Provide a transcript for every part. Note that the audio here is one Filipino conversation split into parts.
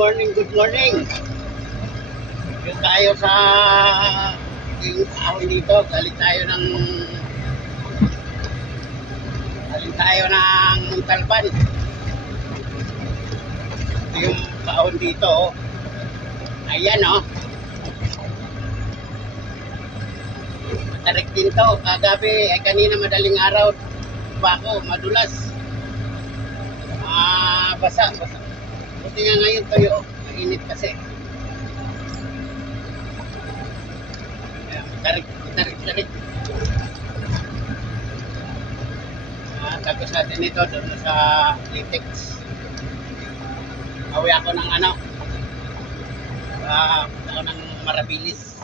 morning, good morning. Yung tayo sa yung ahon dito, galing tayo ng Montalban. Ito yung ahon dito, oh. Ayan, oh. Matarik din to. Kagabi, ay kanina madaling araw pa ako, madulas. Basa. Buti nga ngayon tuyo, mainit kasi. Tarik. Tapos natin ito doon sa Litex. Awi ako ng punta ako ng Marabilis.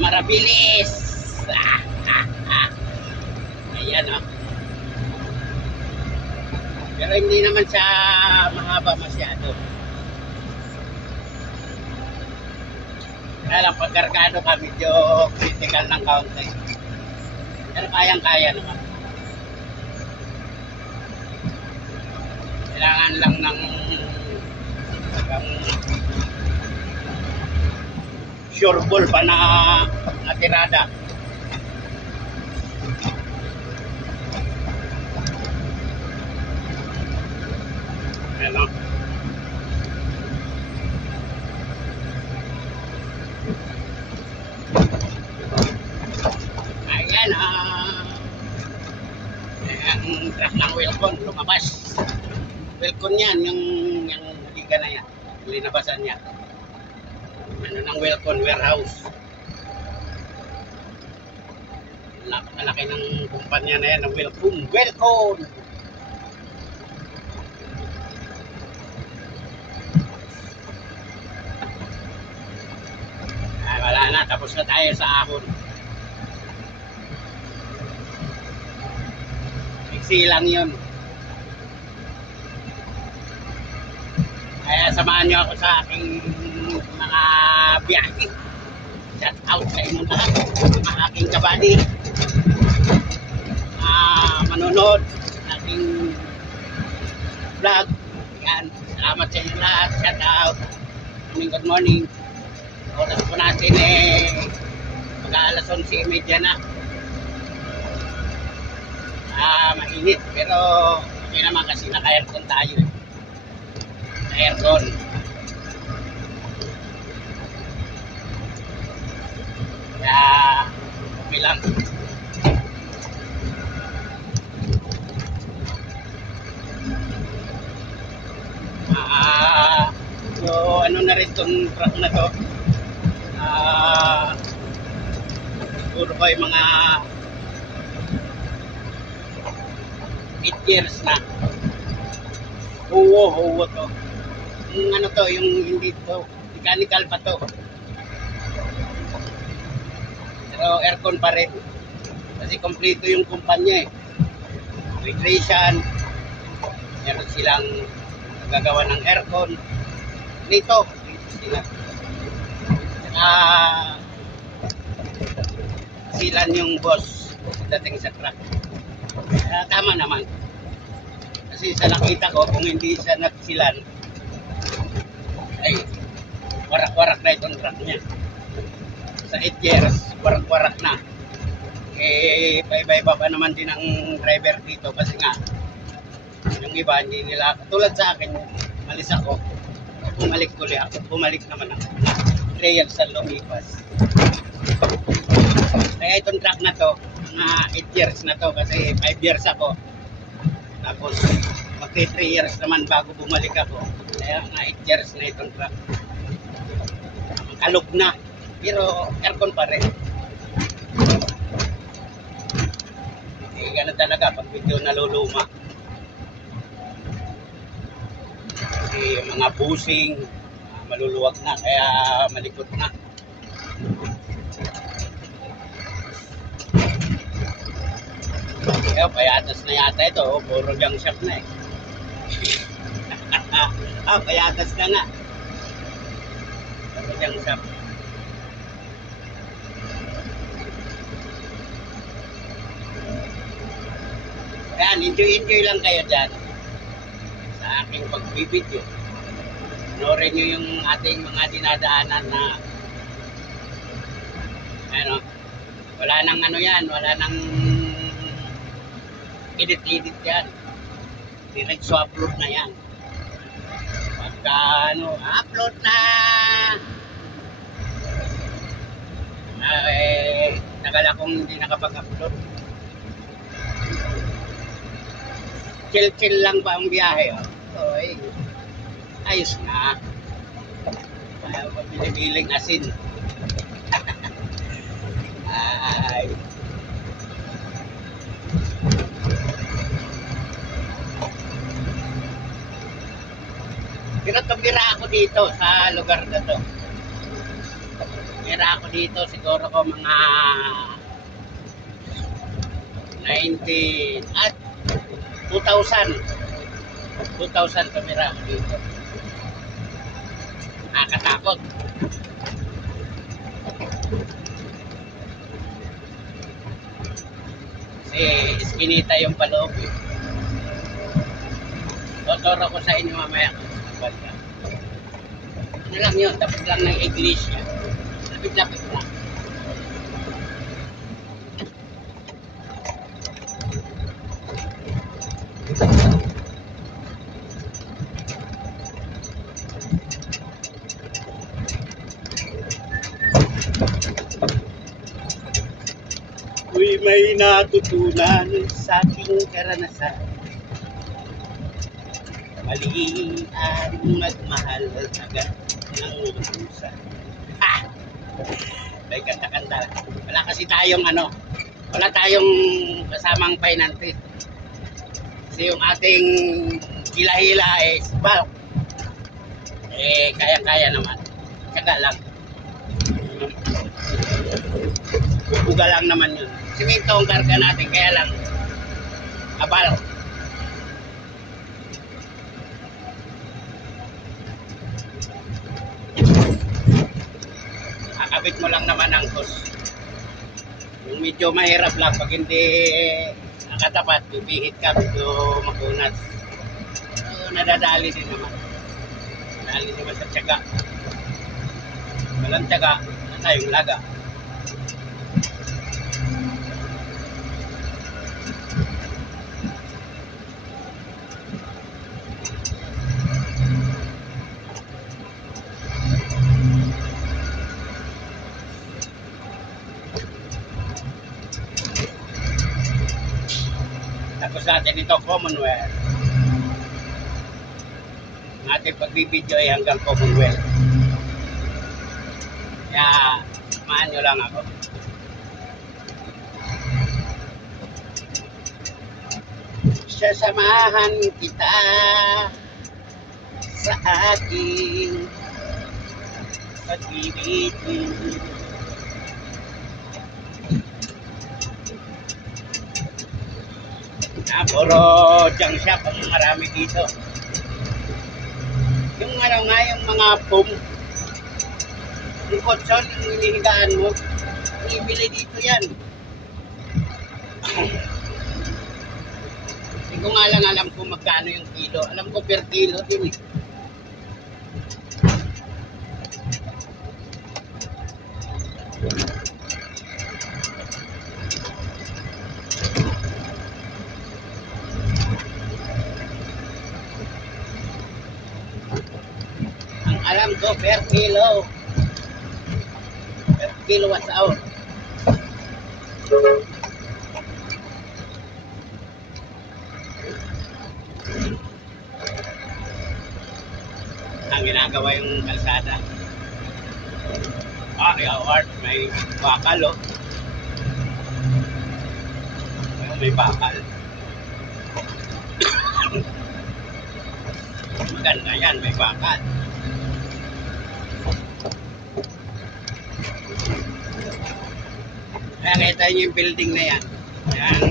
Marabilis! Ayan, oh. Pero hindi naman siya mahaba masyado. Kaya lang pagkargado ka, medyo critical ng kaunti. Pero kayang-kaya naman. Kailangan lang ng sure ball pa na tirada. Ano? Ayan, ang truck ng Welcon lumabas. Welcon yan, yung liga na yan, linabasan niya. Ano ng Welcon warehouse. Napakalaki ng kumpanya na yan, ng Welcon. Wala na, tapos na tayo sa ahon. Iksi lang yun. Kaya samahan nyo ako sa aking mga biyahe. Shout out sa inyo lahat, mga aking kabady. Manonood sa aking vlog. Yan, salamat sa inyo lahat. Shout out. Good morning. Oras po natin mag-aalas 11:30 na. Mainit pero okay naman kasi naka-aircon tayo. Aircon. Kaya okay lang. So ano na rin itong truck na to. Siguro ko yung mga 8 years na. Huwo to. Yung ano to, yung hindi to, mechanical pa to. Pero aircon pa rin. Kasi kompleto yung kumpanya Recreation. Meron silang gagawa ng aircon. Dito sila. Silan yung boss dating sa truck. Tama naman. Kasi sa nakita ko, kung hindi siya nagsilan, ay warak-warak na itong truck niya. Sa 8 years, warak-warak na. Paiba-iba pa naman din ang driver dito kasi nga yung iba hindi nila, katulad sa akin, malis ako, bumalik naman ako. 3 years sa lumipas. Kaya itong truck na to, mga 8 years na to kasi 5 years ako. Tapos magti 3 years naman bago bumalik ako. Kaya mga 8 years na itong truck. Kalog na, pero aircon pa rin. Ganun talaga pag medyo naluluma. Kasi mga busing, maluluwag na, kaya malikot na. Kaya payatas na yata ito, puro junk shop na payatas ka na. Puro junk shop. Yan, yan, enjoy lang kayo dyan sa aking pagbibideo. Panorin nyo yung ating mga dinadaanan na ano, wala nang ano yan, wala nang edit yan. Diretso upload na yan. Pagka ano, upload na! Tagal akong hindi nakapag-upload. Chill lang ba ang biyahe? Oh, ayos na. Kaya pa binibiling asin. Ay. Pero tumira ako dito sa lugar na to. Tumira ako dito siguro ko mga 19 at 2000 tumira ako dito. Nakakatakot. Kasi iskinita yung paloob. Totoro ko sa inyo mamaya. Ano lang yun, tapos lang ng iglesia. Lapit-lapit lang. Uy, may natutunan sa aking karanasan. Mali ang magmahal agad ng lusa. Ah! May kanta-kanta. Wala kasi tayong ano, wala tayong kasamang pinante. Kasi yung ating hila-hila is bulk. Kaya-kaya naman. Tsaga lang. Buga lang naman yun. Simento ang karga natin, kaya lang abal. Kakabit mo lang naman ang hose. Yung medyo mahirap lang pag hindi nakatapat, bibihit ka, medyo makunat. So, nadadali din naman. Nadadali naman sa tiyaga. Walang tiyaga, wala tayong laga. Tapos natin ito, Commonwealth. Ang ating pagbibideo ay hanggang Commonwealth. Kaya, samahan nyo lang ako. Sasamahan kita sa aking pagbibideo. Puro junk shop ang marami dito. Yung ano nga, yung mga foam, yung kotson, yung hinihigaan mo, ibili dito yan. Hindi ko nga lang alam kung magkano yung kilo. Alam ko per kilo din eh. Alam ko per kilo. Per kilowatt hour. Ang ginagawa yung kalsada. Art, may bakal oh. May bakal. Maganda yan, may bakal. Kaya nakita niyo yung building na yan. Yan,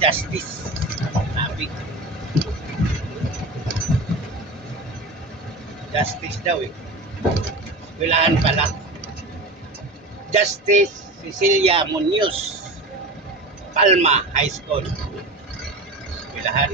Justice. Sabi. Justice daw eh. Eskwelahan pala. Justice Cecilia Munoz. Palma High School. Bilahan.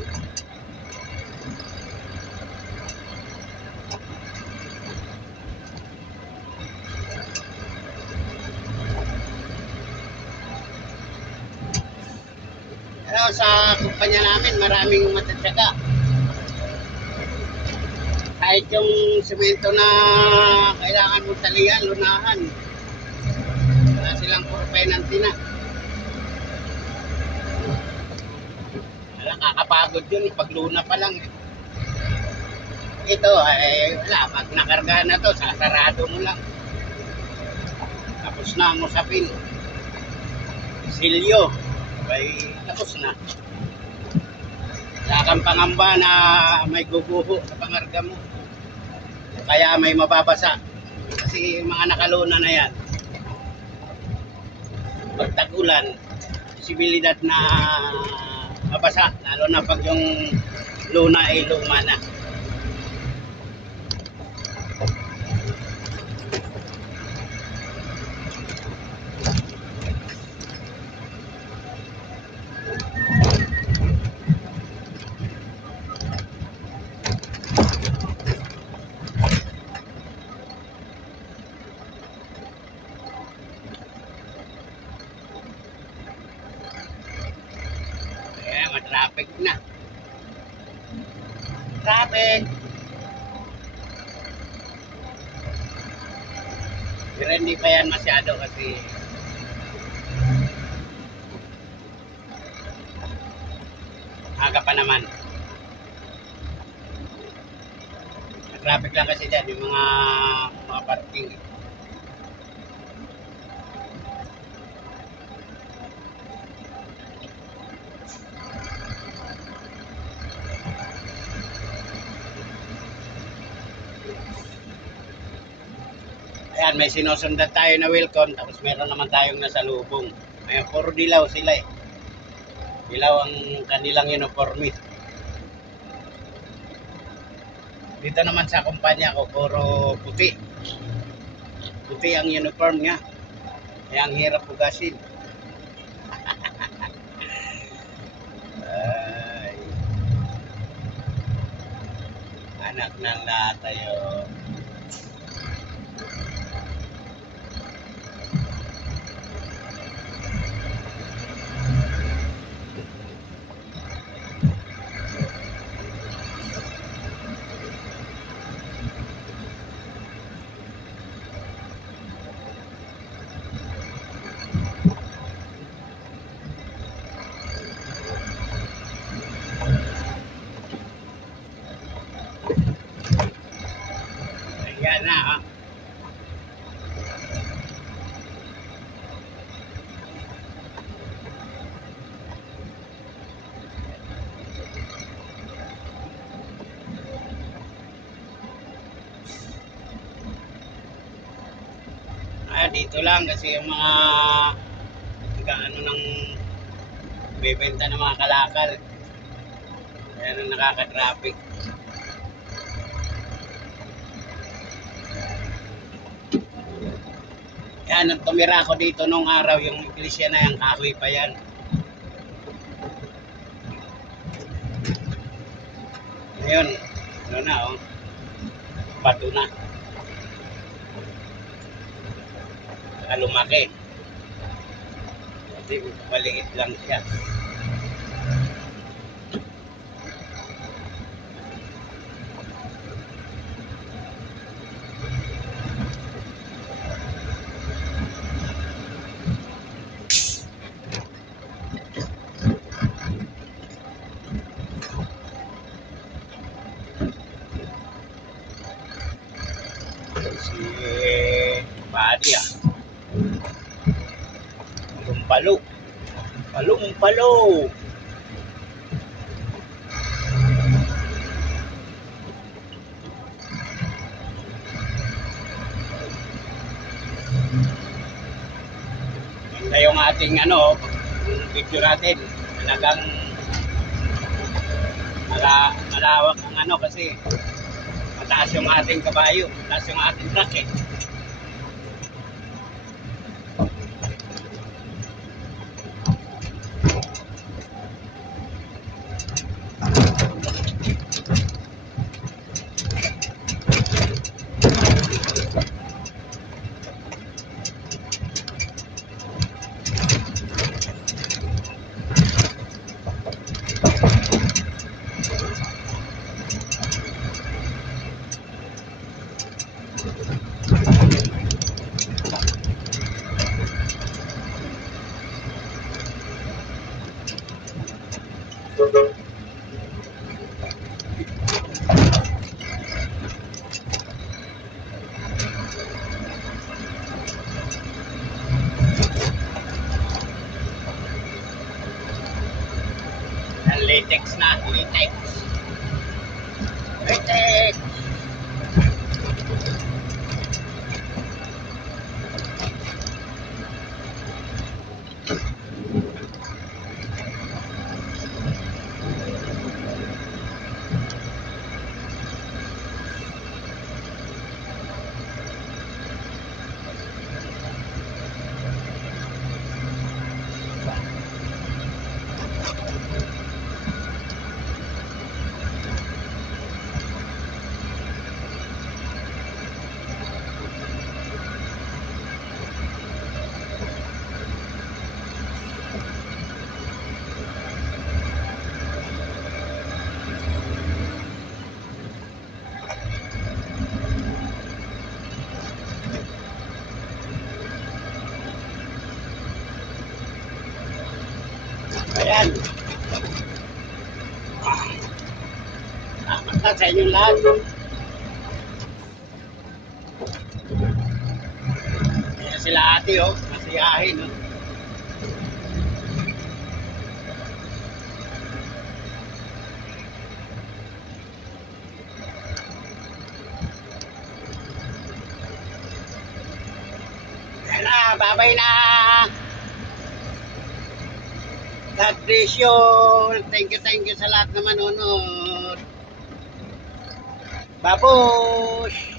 Pero sa kumpanya namin, maraming matatsaga. Kahit yung semento na kailangan mo talian, lunahan. Wala silang penalty na. Wala, kakapagod yun, pagluna pa lang. Ito, wala, pag nakarga na to, sasarado mo lang. Tapos na ang usapin. Silyo, ay tapos na. Wala kang pangamba na may guguho sa pangarga mo. Kaya may mababasa. Kasi mga nakaluna na yan. Pag tag-ulan, posibilidad na mabasa. Lalo na pag yung luna ay luma na. Traffic na. Traffic. Pero hindi pa yan masyado kasi aga pa naman. Traffic lang kasi dyan yung mga parking. Ayan, may sinusundan tayo na welcome, tapos meron naman tayong nasa lubong. Ayan, puro dilaw sila eh. Dilaw ang kanilang uniforme. Dito naman sa kumpanya ko, puro puti. Puti ang uniform niya. Kaya ang hirap pugasin. Ay. Anak ng lahat tayo. Ayan na ha. Dito lang kasi yung mga ano ng bebenta ng mga kalakal. Kaya nang nakaka-traffic. Yan, nang tumira ako dito nung araw, yung iglesia na yung kahoy pa yan. Ngayon, ano na oh, bato na. Lumaki. Kasi maliit lang siya. Si Badia. Palo. Palo. Ganda yung ating ano, picture natin. Talagang malawak ang ano kasi mataas yung ating kabayo, mataas yung ating truck eh. Latex na, latex. Latex. Ayan. Salamat na sa inyong lahat. Kaya sila ate, oh. Masiyahin, oh. Ayan na, babay na. God bless you. Thank you sa lahat na manonood. Babush!